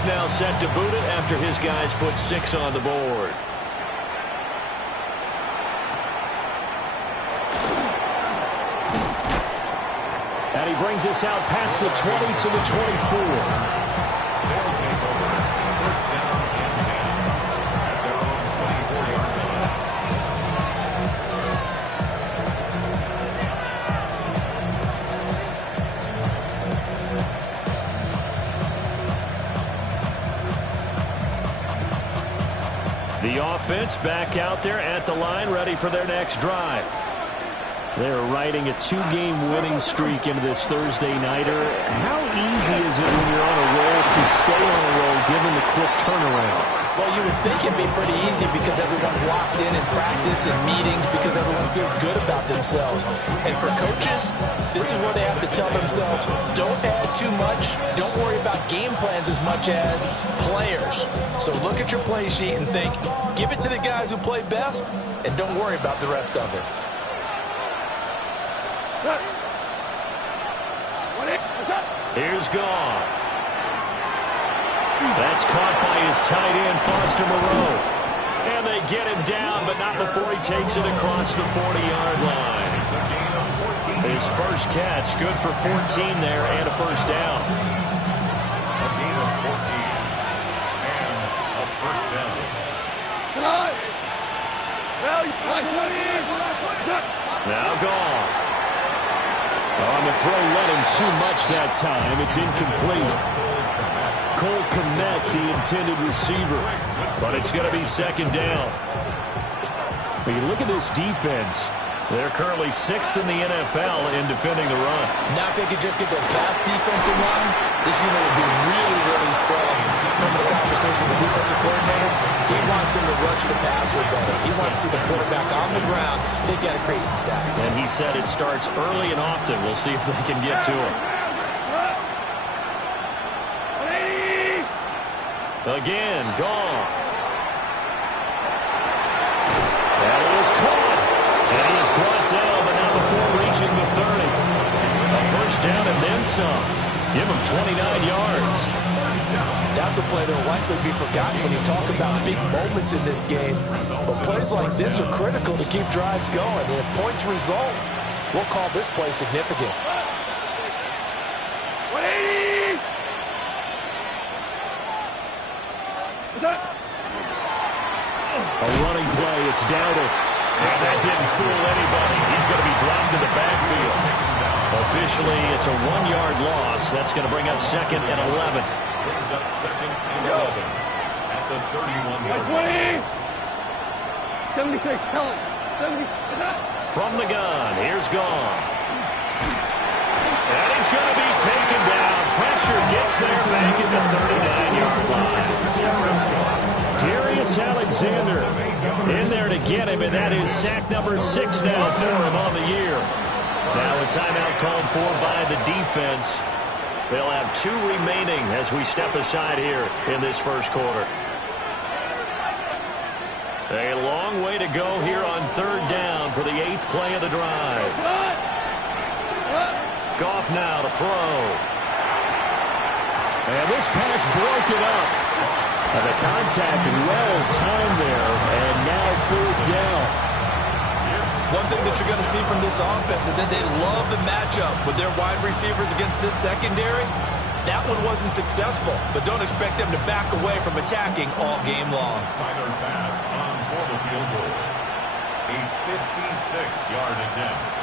Goff now set to boot it after his guys put 6 on the board. And he brings us out past the 20 to the 24. The offense back out there at the line, ready for their next drive. They're riding a 2-game winning streak into this Thursday nighter. How easy is it when you're on a roll to stay on a roll given the quick turnaround? Well, you would think it'd be pretty easy because everyone's locked in practice and meetings because everyone feels good about themselves. And for coaches, this is where they have to tell themselves, don't add too much. Don't worry about game plans as much as players. So look at your play sheet and think, give it to the guys who play best, and don't worry about the rest of it. Here's Goff. That's caught by his tight end, Foster Moreau. And they get him down, but not before he takes it across the 40-yard line. His first catch, good for 14 there and a first down. A gain of 14 and a first down. Now Goff. On the throw, let him too much that time. It's incomplete. Cole Kmet, the intended receiver. But it's going to be second down. But you look at this defense. They're currently 6th in the NFL in defending the run. Now if they could just get their pass defense in line, this unit would be really, really strong. Remember the conversation with the defensive coordinator? He wants them to rush the passer better. He wants to see the quarterback on the ground. They've got to create some sacks. And he said it starts early and often. We'll see if they can get to him. Again, Goff. That is caught. And he is brought down, but not before reaching the 30. A first down and then some. Give him 29 yards. That's a play that will likely be forgotten when you talk about big moments in this game. But plays like this are critical to keep drives going. And if points result, we'll call this play significant. A running play, it's Dowdle. And that didn't fool anybody. He's going to be dropped in the backfield. Officially, it's a 1-yard loss. That's going to bring up 2nd and 11. Brings up 2nd and 11 at the 31-yard line. 76, tell him. 76. From the gun, here's Goff. And he's going to be taken down. Pressure gets there back at the 39-yard line. Darius Alexander in there to get him, and that is sack number 6 now for him on the year. Now a timeout called for by the defense. They'll have 2 remaining as we step aside here in this first quarter. A long way to go here on 3rd down for the 8th play of the drive. Goff now to throw. And this pass broken up. And the contact well timed there, and now 4th down. One thing that you're going to see from this offense is that they love the matchup with their wide receivers against this secondary. That one wasn't successful, but don't expect them to back away from attacking all game long. Tyler pass on for the field goal. A 56-yard attempt.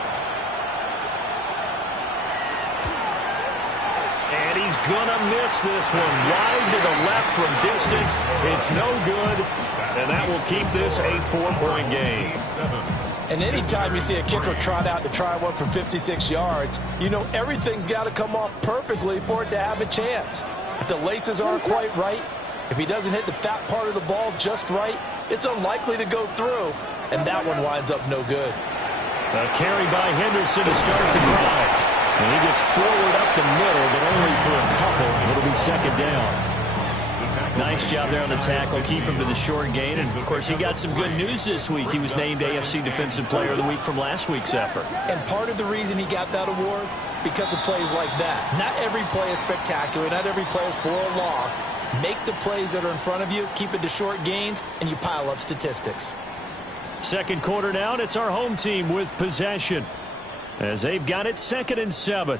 And he's going to miss this one. Wide to the left from distance. It's no good. And that will keep this a 4-point game. And anytime you see a kicker trot out to try one from 56 yards, you know everything's got to come off perfectly for it to have a chance. If the laces aren't quite right, if he doesn't hit the fat part of the ball just right, it's unlikely to go through. And that one winds up no good. A carry by Henderson to start the drive. And he gets forward up the middle, but only for a couple. It'll be 2nd down. Nice job there on the tackle. Keep him to the short gain. And, of course, he got some good news this week. He was named AFC Defensive Player of the Week from last week's effort. And part of the reason he got that award, because of plays like that. Not every play is spectacular. Not every play is for a loss. Make the plays that are in front of you, keep it to short gains, and you pile up statistics. Second quarter now, and it's our home team with possession as they've got it 2nd and 7.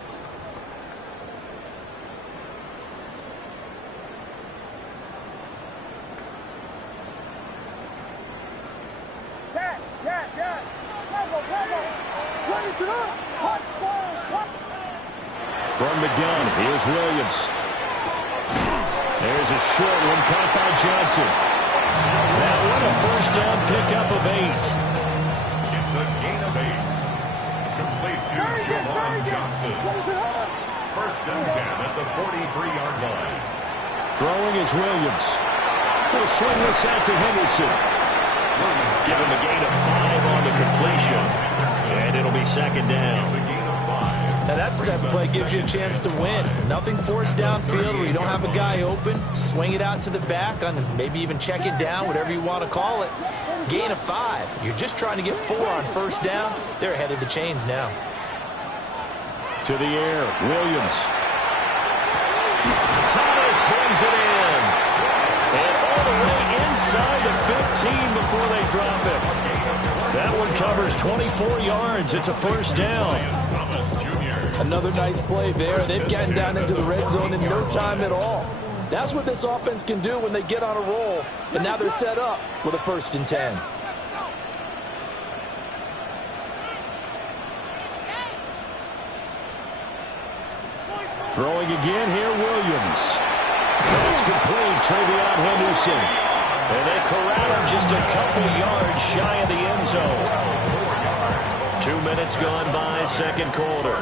From the gun, here's Williams. There's a short one caught by Johnson. That one a first down pickup of 8. It's a gain of 8. Complete to Javon Johnson. First and 10 at the 43-yard line. Throwing is Williams. He'll swing this out to Henderson. Give him a gain of 5 on the completion. And it'll be 2nd down. It's a gain of 5. Now that's the type of play that gives you a chance to win. Nothing forced downfield where you don't have a guy open. Swing it out to the back, on maybe even check it down, whatever you want to call it. Gain of 5. You're just trying to get 4 on first down. They're ahead of the chains now. To the air, Williams. Thomas brings it in. And all the way inside the 15 before they drop it. That one covers 24 yards. It's a first down. Thomas Jr. Another nice play there. They've gotten down into the red zone in no time at all. That's what this offense can do when they get on a roll. And now they're set up with a 1st and 10. Throwing again here, Williams. That's complete, Travion Henderson. And they corral him just a couple yards shy of the end zone. 2 minutes gone by, second quarter.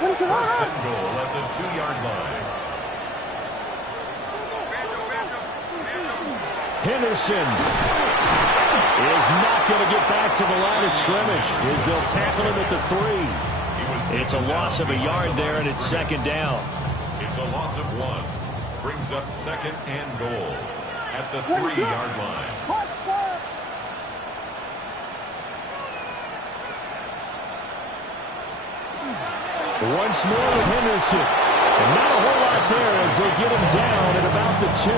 First and goal at the 2-yard line. Henderson is not going to get back to the line of scrimmage as they'll tackle him at the 3. It's a loss of a yard there, and it's 2nd down. It's a loss of 1. Brings up 2nd and goal at the 3-yard line. Once more with Henderson. And not a whole lot there as they get him down at about the 2.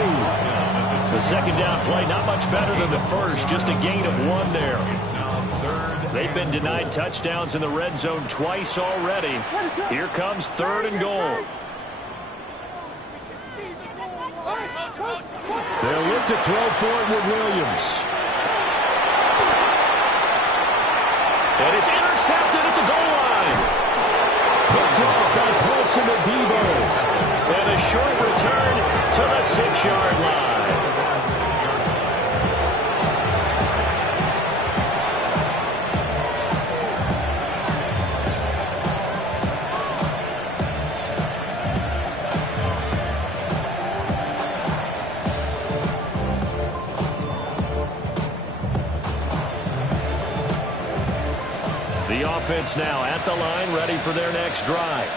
The 2nd down play, not much better than the first, just a gain of 1 there. It's now 3rd. They've been denied touchdowns in the red zone twice already. Here comes 3rd and goal. They'll look to throw for it with Williams. And it's intercepted at the goal line. Picked off by Paulson Adebo. And a short return to the 6-yard line. The offense now at the line, ready for their next drive.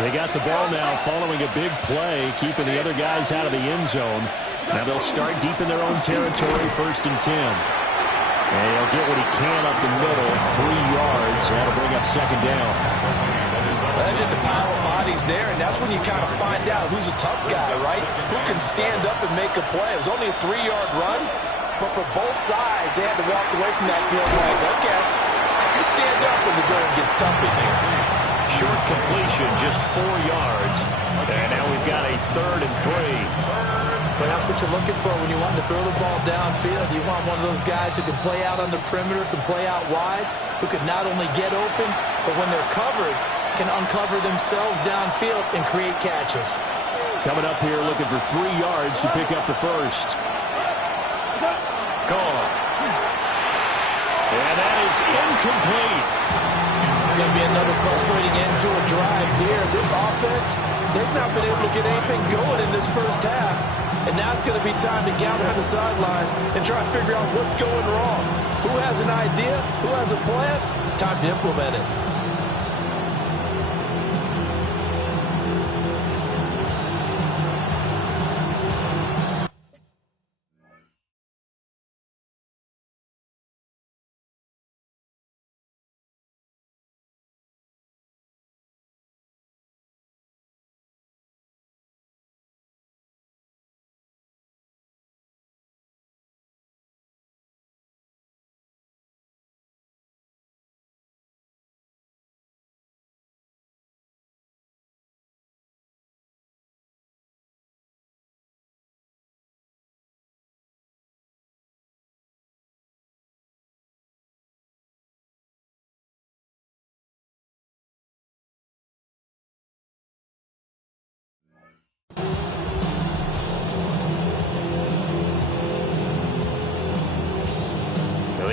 They got the ball now following a big play, keeping the other guys out of the end zone. Now they'll start deep in their own territory, 1st and 10. And he'll get what he can up the middle, 3 yards. That'll bring up 2nd down. That's just a pile of bodies there, and that's when you kind of find out who's a tough guy, right? Who can stand up and make a play. It was only a 3-yard run, but for both sides, they had to walk away from that field like, okay, I can stand up when the going gets tough in here. Short completion, just 4 yards. And now we've got a 3rd and 3. But that's what you're looking for when you want to throw the ball downfield. You want one of those guys who can play out on the perimeter, can play out wide, who can not only get open, but when they're covered, can uncover themselves downfield and create catches. Coming up here looking for 3 yards to pick up the first. Gone. And that is incomplete. It's going to be another frustrating end to a drive here. This offense, they've not been able to get anything going in this first half. And now it's going to be time to gather on the sidelines and try and figure out what's going wrong. Who has an idea? Who has a plan? Time to implement it.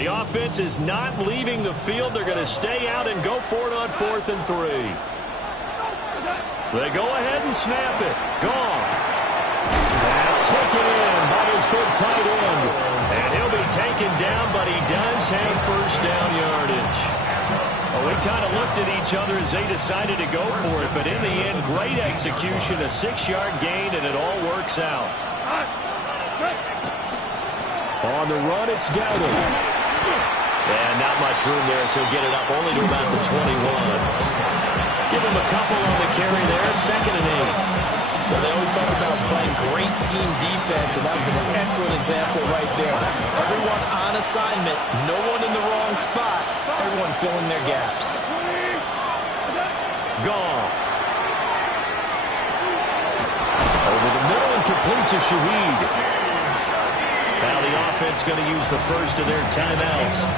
The offense is not leaving the field. They're going to stay out and go for it on 4th and 3. They go ahead and snap it. Goff. Pass taken in by his big tight end. And he'll be taken down, but he does have first down yardage. Well, we kind of looked at each other as they decided to go for it, but in the end, great execution, a 6-yard gain, and it all works out. On the run, it's Dowdle. And not much room there, so get it up only to about the 21. Give him a couple on the carry there, 2nd and 8. Well, they always talk about playing great team defense, and that was an excellent example right there. Everyone on assignment, no one in the wrong spot, everyone filling their gaps. Goff. Over the middle and complete to Shaheed. Now the offense going to use the first of their timeouts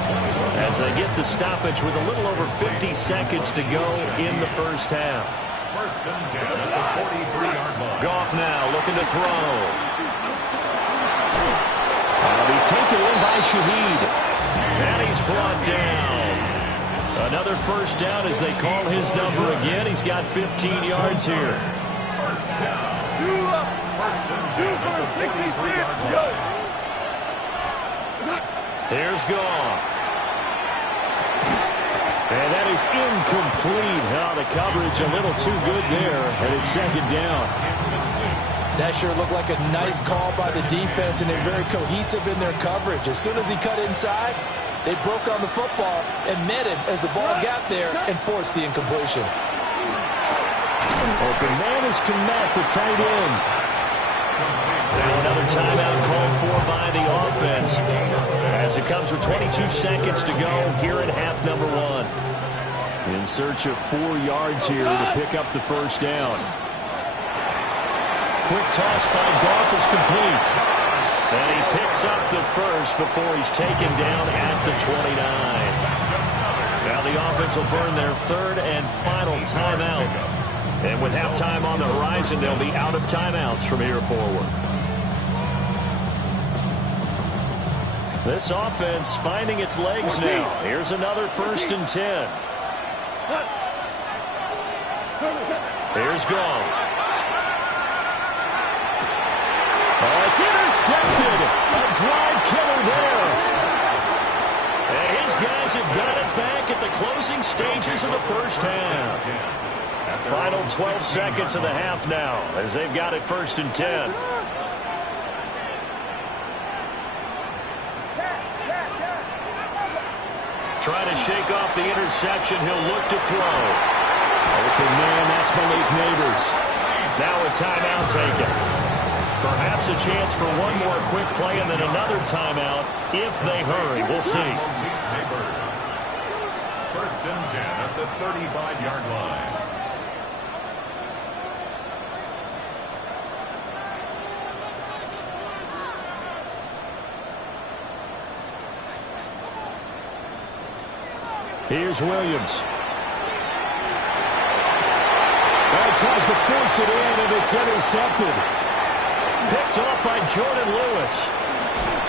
as they get the stoppage with a little over 50 seconds to go in the first half. 1st and 10 at the 43-yard line. Goff now looking to throw. That'll be taken in by Shaheed. And he's brought down. Another first down as they call his number again. He's got 15 yards here. 1st and 10 at the 53-yard line. Here's Goff. And that is incomplete. Oh, the coverage a little too good there, and it's 2nd down. That sure looked like a nice call by the defense, and they're very cohesive in their coverage. As soon as he cut inside, they broke on the football and met him as the ball got there and forced the incompletion. Open man is Kmet, the tight end. Now another timeout called for by the offense as it comes with 22 seconds to go here in half number 1. In search of 4 yards here to pick up the first down. Quick toss by Goff is complete. And he picks up the first before he's taken down at the 29. Now the offense will burn their 3rd and final timeout. And with halftime on the horizon, they'll be out of timeouts from here forward. This offense finding its legs now. Here's another 1st and 10. Here's Goff. Oh, it's intercepted. A drive killer there. And his guys have got it back at the closing stages of the first half. Final 12 seconds of the half now as they've got it 1st and 10. Trying to shake off the interception. He'll look to throw. Open man, that's Malik Neighbors. Now a timeout taken. Perhaps a chance for one more quick play and then another timeout if they hurry. We'll see. 1st and 10 at the 35-yard line. Here's Williams. Tries to force it in, and it's intercepted. Picked off by Jordan Lewis.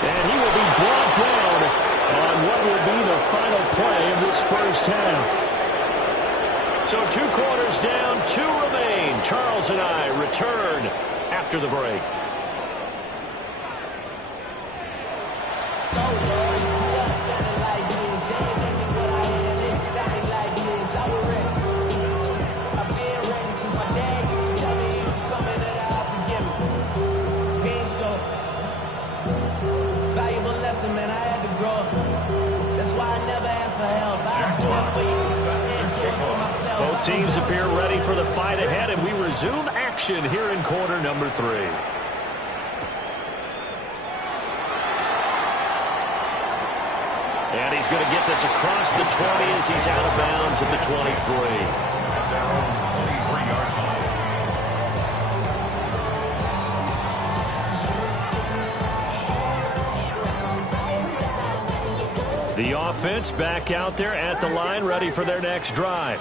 And he will be brought down on what will be the final play of this first half. So 2 quarters down, 2 remain. Charles and I return after the break. Both teams appear ready for the fight ahead, and we resume action here in quarter number 3. And he's going to get this across the 20 as he's out of bounds at the 23. The offense back out there at the line, ready for their next drive.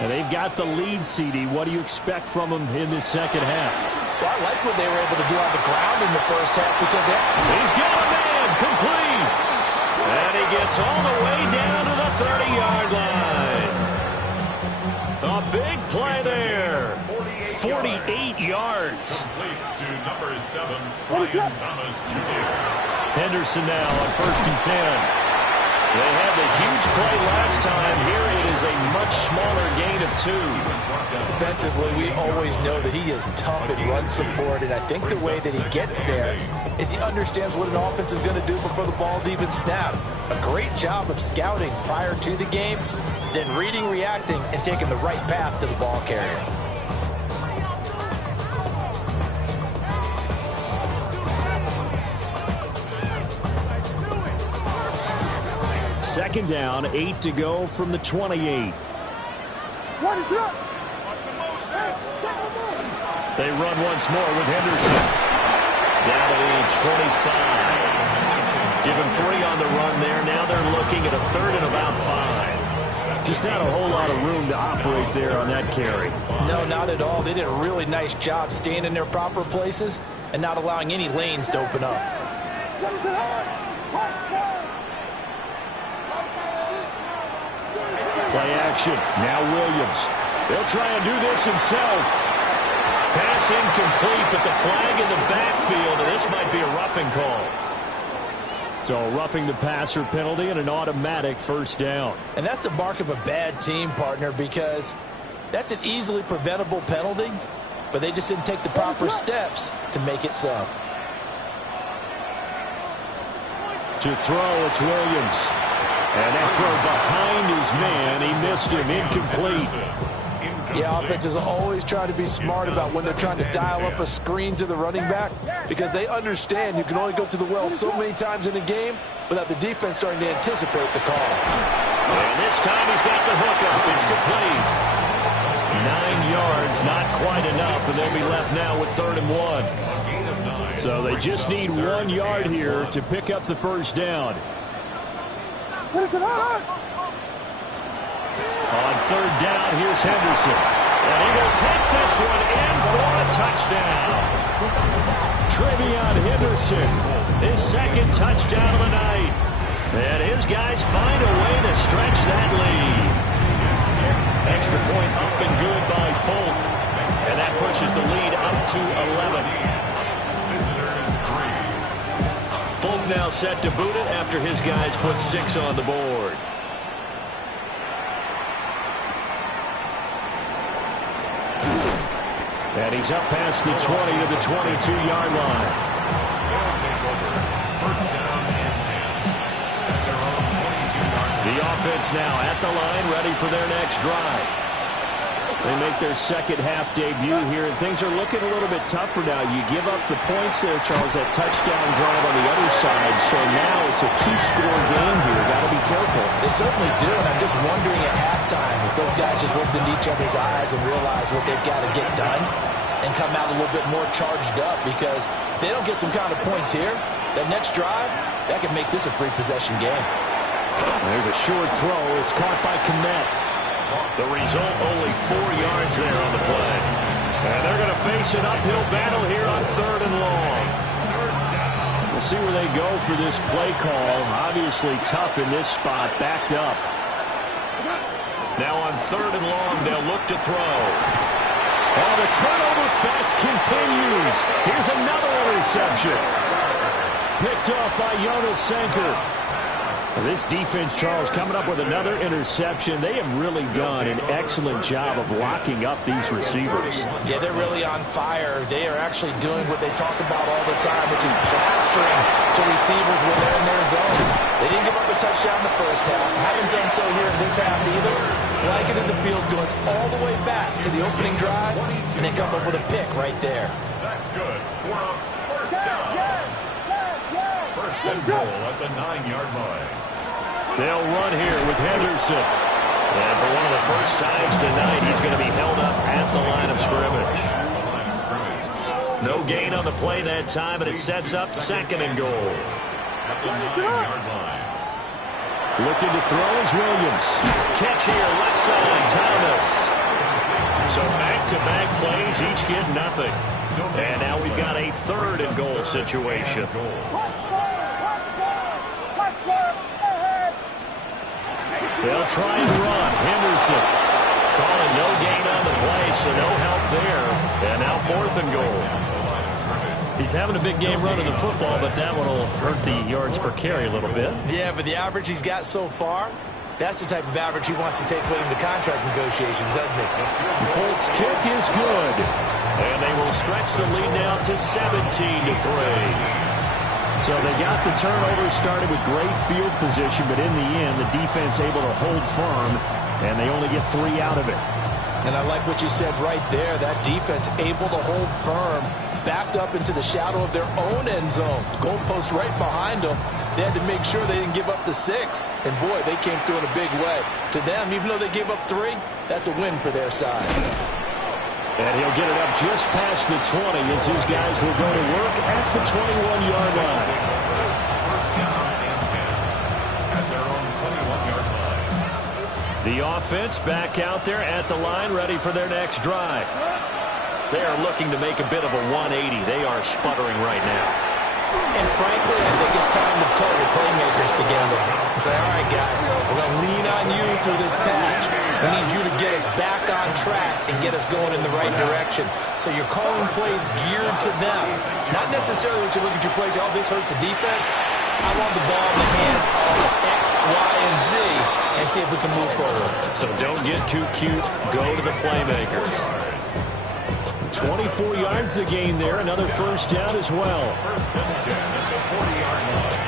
And they've got the lead, CD. What do you expect from them in this second half? Well, I like what they were able to do on the ground in the first half because he's got a man complete. And gets all the way down to the 30-yard line. A big play there. 48 yards. Complete to number 7, Brian Thomas Jr. Henderson now on 1st and 10. They had the huge play last time. Here it is a much smaller gain of 2. Defensively, we always know that he is tough in run support, and I think the way that he gets there is he understands what an offense is going to do before the ball's even snapped. A great job of scouting prior to the game, then reading, reacting, and taking the right path to the ball carrier. Second down, 8 to go from the 28. They run once more with Henderson. Down to the 25. Give him 3 on the run there. Now they're looking at a 3rd and about 5. Just not a whole lot of room to operate there on that carry. No, not at all. They did a really nice job staying in their proper places and not allowing any lanes to open up. Play action. Now Williams. He'll try and do this himself. Pass incomplete, but the flag in the backfield, and this might be a roughing call. So roughing the passer penalty and an automatic 1st down. And that's the mark of a bad team, partner, because that's an easily preventable penalty, but they just didn't take the proper steps to make it so. To throw, it's Williams. And that throw behind his man, he missed him, incomplete. Yeah, offenses always try to be smart about when they're trying to dial up a screen to the running back because they understand you can only go to the well so many times in a game without the defense starting to anticipate the call. And this time he's got the hook up. It's complete. 9 yards, not quite enough, and they'll be left now with 3rd and 1. So they just need 1 yard here to pick up the 1st down. On 3rd down, here's Henderson. And he will take this one in for a touchdown. Travion Henderson. His 2nd touchdown of the night. And his guys find a way to stretch that lead. Extra point up and good by Folk. And that pushes the lead up to 11. Folk now set to boot it after his guys put 6 on the board. And he's up past the 20 to the 22-yard line. The offense now at the line, ready for their next drive. They make their second half debut here, and things are looking a little bit tougher now. You give up the points there, Charles, that touchdown drive on the other side. So now it's a 2-score game here. Got to be careful. They certainly do, and I'm just wondering at halftime if those guys just looked into each other's eyes and realized what they've got to get done and come out a little bit more charged up, because if they don't get some kind of points here, that next drive, that could make this a free possession game. There's a short throw. It's caught by Kmet. The result, only 4 yards there on the play. And they're going to face an uphill battle here on 3rd and long. We'll see where they go for this play call. Obviously tough in this spot, backed up. Now on 3rd and long, they'll look to throw. Oh, the turnover fest continues. Here's another interception. Picked off by Jonas Sanker. This defense, Charles, coming up with another interception. They have really done an excellent job of locking up these receivers. Yeah, they're really on fire. They are actually doing what they talk about all the time, which is plastering to receivers when they're in their zones. They didn't give up a touchdown in the first half. Haven't done so here in this half either. Blanketed the field, going all the way back to the opening drive, and they come up with a pick right there. That's good. For a 1st down. 1st and goal at the 9-yard line. They'll run here with Henderson. And for one of the first times tonight, he's going to be held up at the line of scrimmage. No gain on the play that time, and it sets up 2nd and goal. At the 9-yard line. Looking to throw is Williams. Catch here, left side, Thomas. So back-to-back plays, each get nothing. And now we've got a 3rd and goal situation. They'll try and run. Henderson calling no gain on the play, so no help there. And now 4th and goal. He's having a big game running the football, but that one will hurt the yards per carry a little bit. Yeah, but the average he's got so far, that's the type of average he wants to take with him to contract negotiations, doesn't he? The Folks kick is good. And they will stretch the lead now to 17-3. So they got the turnover started with great field position, but in the end, the defense able to hold firm, and they only get 3 out of it. And I like what you said right there. That defense able to hold firm, backed up into the shadow of their own end zone. Goalpost right behind them. They had to make sure they didn't give up the 6. And, boy, they came through in a big way. To them, even though they gave up 3, that's a win for their side. And he'll get it up just past the 20 as his guys will go to work at the 21-yard line. First down and 10 at their own 21-yard line. The offense back out there at the line, ready for their next drive. They are looking to make a bit of a 180. They are sputtering right now. And frankly, I think it's time to call your playmakers together and say, all right, guys, we're going to lean on you through this patch. We need you to get us back on track and get us going in the right direction. So you're calling plays geared to them. Not necessarily when you look at your plays, oh, this hurts the defense. I want the ball in the hands of X, Y, and Z and see if we can move forward. So don't get too cute. Go to the playmakers. 24 yards to gain there. Another first down as well. First and 10 at the 40-yard line.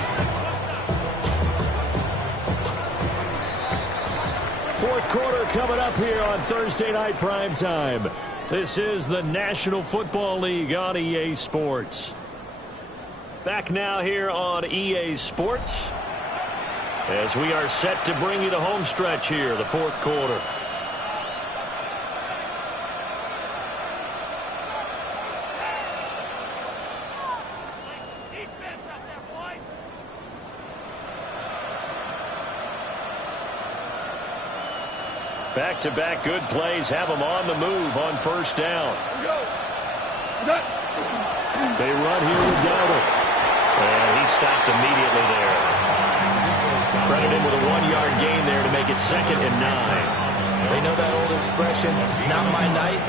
4th quarter coming up here on Thursday Night Primetime. This is the National Football League on EA Sports. Back now here on EA Sports as we are set to bring you the home stretch here, the 4th quarter. Back-to-back good plays have them on the move on first down. They run here with Dowdle. And he stopped immediately there. Credit him with a 1-yard gain there to make it 2nd and 9. They know that old expression, it's not my night.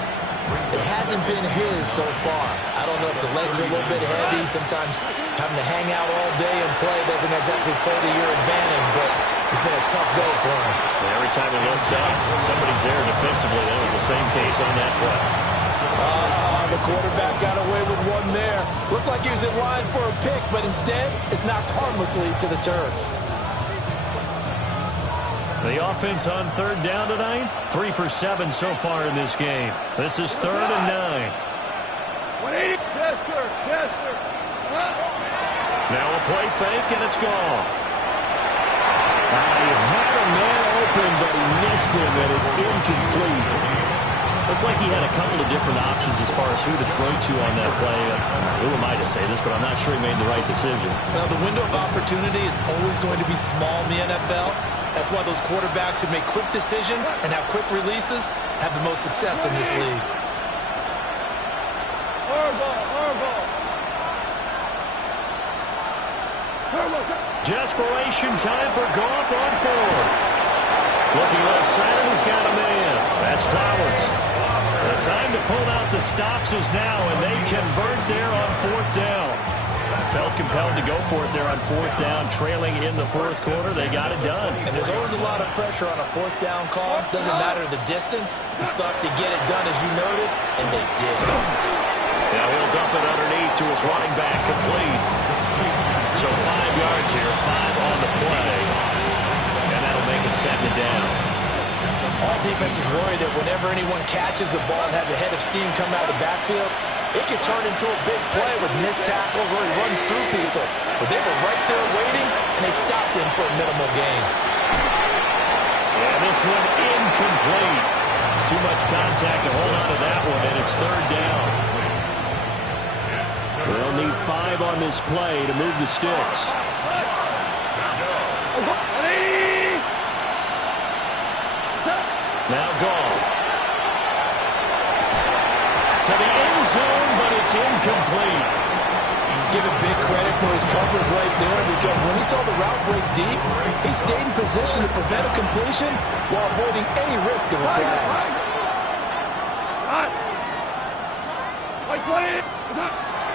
It hasn't been his so far. I don't know if the legs are a little bit heavy. Sometimes having to hang out all day and play doesn't exactly play to your advantage, but it's been a tough go for him. And every time he looks up, somebody's there defensively. That was the same case on that play. The quarterback got away with one there. Looked like he was in line for a pick, but instead it's knocked harmlessly to the turf. The offense on 3rd down tonight, 3 for 7 so far in this game. This is 3rd and 9. 180. Chester. Now a play fake, and it's gone. He had a man open, but he missed him, and it's incomplete. Looked like he had a couple of different options as far as who to throw to on that play. Who am I to say this, but I'm not sure he made the right decision. Well, the window of opportunity is always going to be small in the NFL. That's why those quarterbacks who make quick decisions and have quick releases have the most success in this league. Desperation time for Goff on 4th. Looking left side, and he's got a man. That's Flowers. The time to pull out the stops is now, and they convert there on 4th down. Felt compelled to go for it there on 4th down, trailing in the 4th quarter. They got it done. And there's always a lot of pressure on a 4th down call. Doesn't matter the distance. You still have to get it done, as you noted, and they did. Now he'll dump it underneath to his running back, complete. So 5 yards here, 5 on the play. And that'll make it 2nd down. All defenses worry that whenever anyone catches the ball and has a head of steam come out of the backfield, it could turn into a big play with missed tackles or he runs through people. But they were right there waiting, and they stopped him for a minimal gain. And this one incomplete. Too much contact to hold on to that one, and it's 3rd down. They'll need 5 on this play to move the sticks. Now Goff. To the end zone, but it's incomplete. give him big credit for his coverage right there, because when he saw the route break deep, he stayed in position to prevent a completion while avoiding any risk of a flag.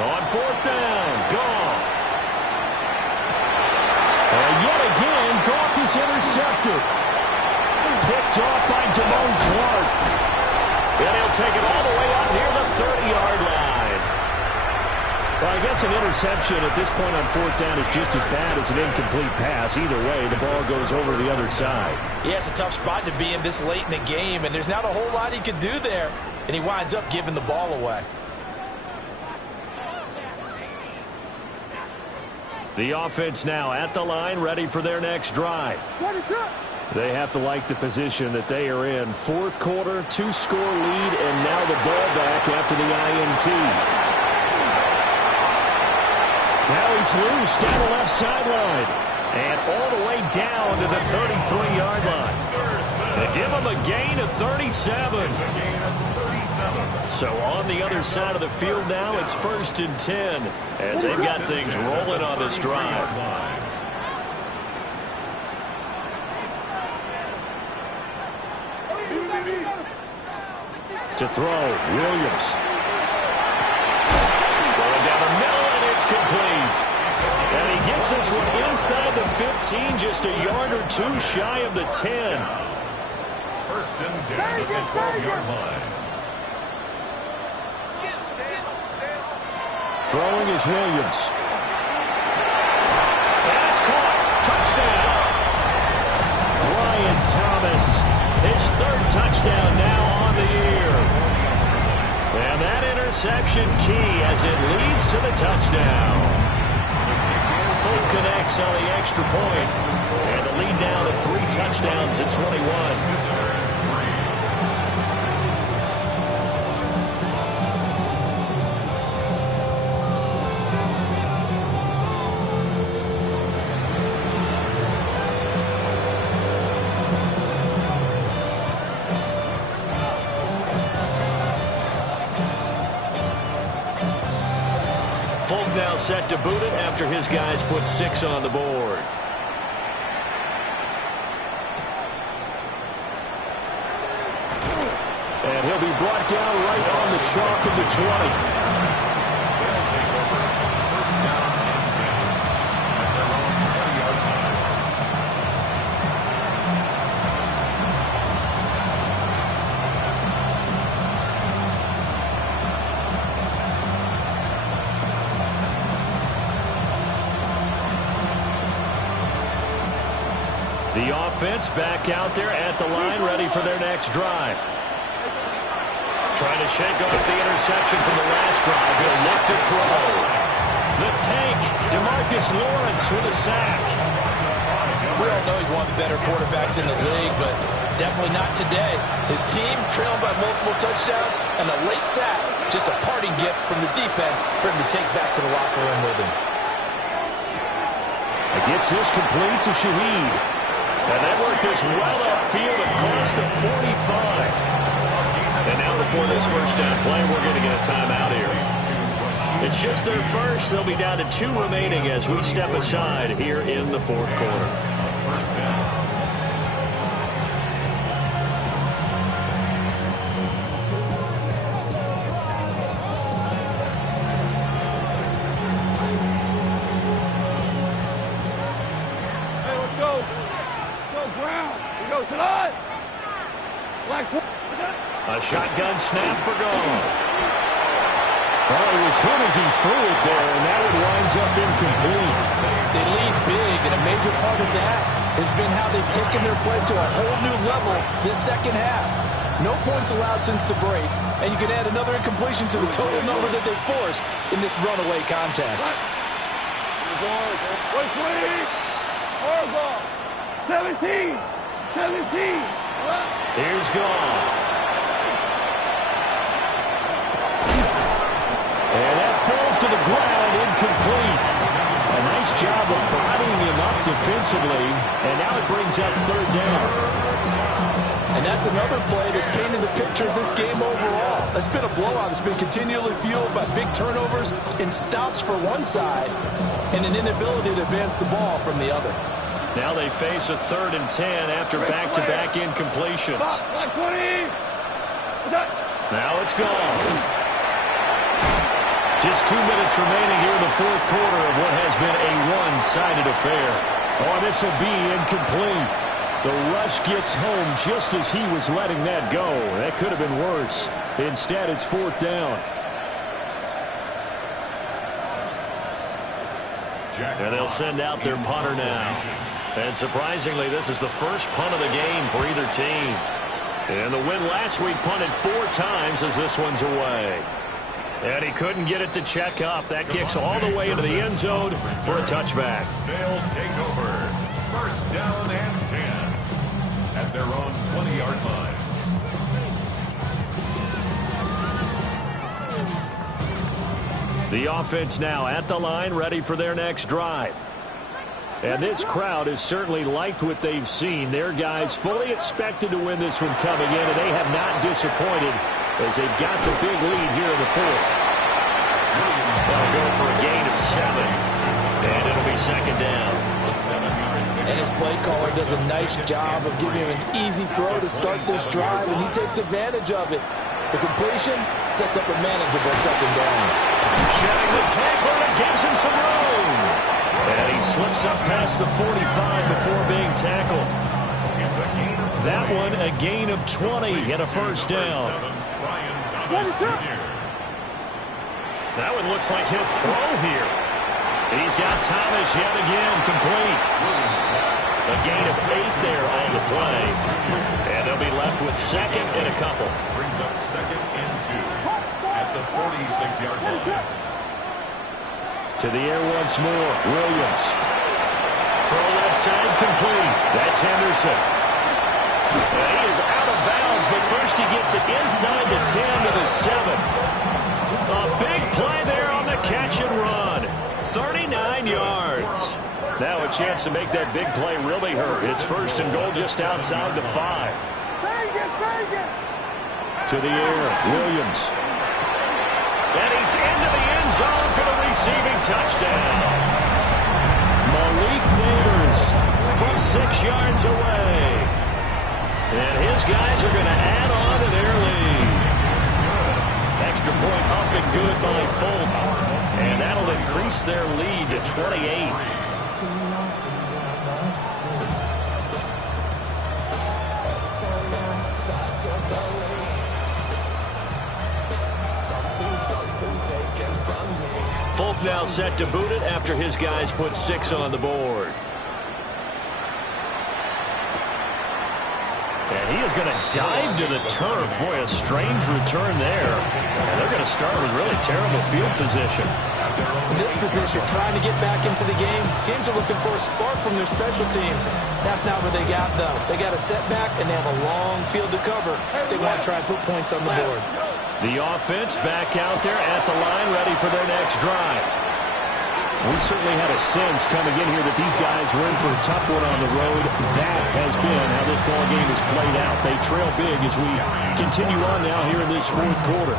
On fourth down, Goff. And yet again, Goff is intercepted. Picked off by Damone Clark. And he'll take it all the way out near the 30-yard line. Well, I guess an interception at this point on fourth down is just as bad as an incomplete pass. Either way, the ball goes over the other side. Yeah, it's a tough spot to be in this late in the game, and there's not a whole lot he could do there. And he winds up giving the ball away. The offense now at the line, ready for their next drive. They have to like the position that they are in. Fourth quarter, 2-score lead, and now the ball back after the INT. Now he's loose down the left sideline. And all the way down to the 33-yard line. They give him a gain of 37. So on the other side of the field now, it's 1st and 10 as they've got things rolling on this drive. To throw, Williams. Going down the middle, and it's complete. And he gets this one inside the 15, just a yard or two shy of the 10. 1st and 10 at the 12-yard line. Throwing is Williams. That's caught. Touchdown. Brian Thomas, his 3rd touchdown now on the year. And that interception key as it leads to the touchdown. Folk connects on the extra point. And the lead now to 3 touchdowns at 21. Now set to boot it after his guys put 6 on the board. And he'll be brought down right on the chalk of the 20. The offense back out there at the line, ready for their next drive. Trying to shake off the interception from the last drive. He'll look to throw. The tank, DeMarcus Lawrence with a sack. We all know he's one of the better quarterbacks in the league, but definitely not today. His team trailing by multiple touchdowns, and a late sack, just a parting gift from the defense for him to take back to the locker room with him. Gets this complete to Shaheed. And that worked this well upfield across the 45. And now before this first down play, we're going to get a timeout here. It's just their first. They'll be down to 2 remaining as we step aside here in the 4th quarter. First down. A shotgun snap for Goff. Well, he was hit as he threw it there, and that one winds up incomplete. They lead big, and a major part of that has been how they've taken their play to a whole new level this second half. No points allowed since the break, and you can add another incompletion to the total number that they forced in this runaway contest. 17! Here's Goff. And that falls to the ground, incomplete. A nice job of bodying him up defensively, and now it brings up 3rd down. And that's another play that's painted the picture of this game overall. A It's been a blowout that's been continually fueled by big turnovers and stops for one side and an inability to advance the ball from the other. Now they face a 3rd and 10 after back-to-back incompletions. Now it's gone. Just 2 minutes remaining here in the 4th quarter of what has been a one-sided affair. Oh, this will be incomplete. The rush gets home just as he was letting that go. That could have been worse. Instead, it's 4th down. And they'll send out their punter now. And surprisingly, this is the first punt of the game for either team. And the win last week punted 4 times as this one's away. And he couldn't get it to check up. That kicks all the way into the end zone for a touchback. They'll take over. 1st down and 10 at their own 20-yard line. The offense now at the line, ready for their next drive. And this crowd has certainly liked what they've seen. Their guys fully expected to win this one coming in, and they have not disappointed as they've got the big lead here in the 4th. They'll go for a gain of 7, and it'll be 2nd down. And his play caller does a nice job of giving him an easy throw to start this drive, and he takes advantage of it. The completion sets up a manageable 2nd down. Shedding the tackler, and gives him some room. And he slips up past the 45 before being tackled. That one, a gain of 20 and a 1st down. That one looks like he'll throw here. He's got Thomas yet again complete. A gain of 8 there on the play. And they'll be left with 2nd and a couple. Brings up 2nd and 2 at the 46-yard line. To the air once more, Williams. Throw left side complete. That's Henderson. He is out of bounds, but first he gets it inside the 10 to the 7. A big play there on the catch and run. 39 yards. Now a chance to make that big play really hurt. It's 1st and goal just outside the 5. To the air, Williams. And he's into the end zone for the receiving touchdown. Malik Neighbors from 6 yards away. And his guys are going to add on to their lead. Extra point up and good by Folk. And that'll increase their lead to 28. Folk now set to boot it after his guys put 6 on the board. And he is going to dive to the turf. Boy, a strange return there. And they're going to start with really terrible field position. In this position, trying to get back into the game, teams are looking for a spark from their special teams. That's not what they got, though. They got a setback, and they have a long field to cover if they want to try and put points on the board. The offense back out there at the line, ready for their next drive. We certainly had a sense coming in here that these guys were in for a tough one on the road. That has been how this ball game has played out. They trail big as we continue on now here in this 4th quarter.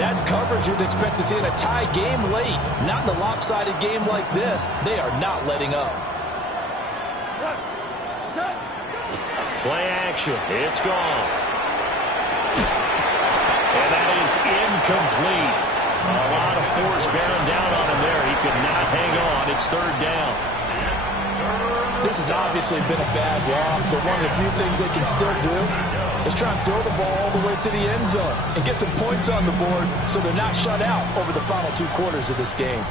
That's coverage you'd expect to see in a tie game late. Not in a lopsided game like this. They are not letting up. Play action. It's gone. And that is incomplete. A lot of force bearing down on him there. He could not hang on. It's 3rd down. This has obviously been a bad loss, but one of the few things they can still do is try and throw the ball all the way to the end zone and get some points on the board so they're not shut out over the final 2 quarters of this game.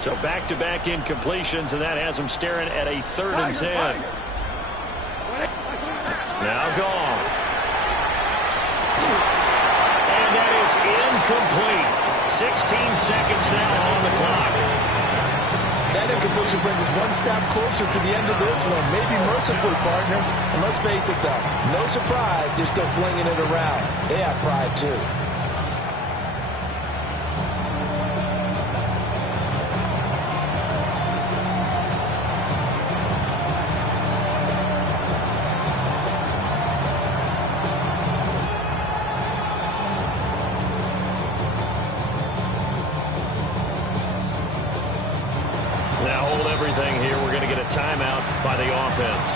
So back-to-back incompletions, and that has them staring at a 3rd and 10. Now gone. And that is incomplete. 16 seconds now on the clock. That incompletion brings us one step closer to the end of this one. Maybe mercifully, partner. And let's face it, though, no surprise they're still flinging it around. They have pride, too. hold everything here. We're going to get a timeout by the offense.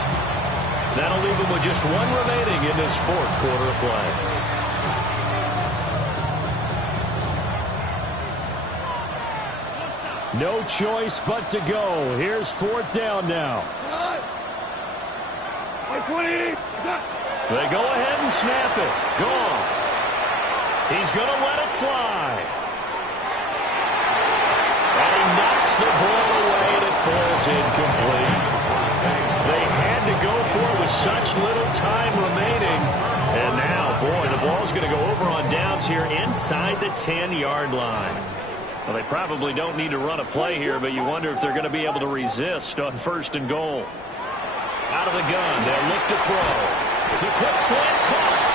That'll leave them with just one remaining in this fourth quarter of play. No choice but to go. Here's fourth down now. They go ahead and snap it. Goff. He's going to let it fly. And he knocks the ball away and it falls incomplete. They had to go for it with such little time remaining. And now, boy, the ball's going to go over on downs here inside the 10-yard line. Well, they probably don't need to run a play here, but you wonder if they're going to be able to resist on first and goal. Out of the gun, they'll look to throw. The quick slant caught.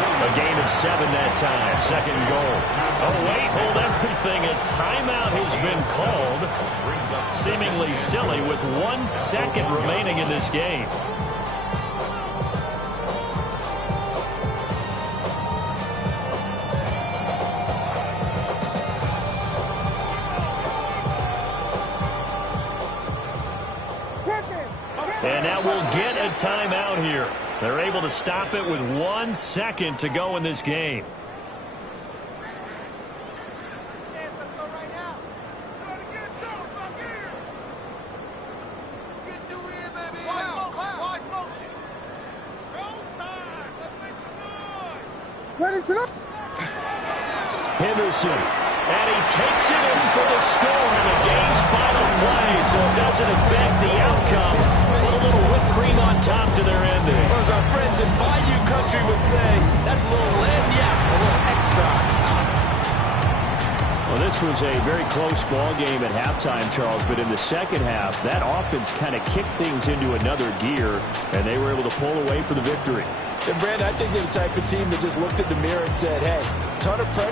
A gain of 7 that time. Second and goal. Oh, wait, hold everything. A timeout has been called. Seemingly silly with 1 second remaining in this game. And now we'll get a timeout here. They're able to stop it with 1 second to go in this game. Henderson, and he takes it in for the score in the game's final play, so it doesn't affect the outcome. Put a little whipped cream on top to their ending. Or as our friends in Bayou Country would say, that's a little lagniappe, a little extra on top. Well, this was a very close ball game at halftime, Charles, but in the second half, that offense kind of kicked things into another gear, and they were able to pull away for the victory. And, Brandon, I think they're the type of team that just looked at the mirror and said, hey, ton of pressure.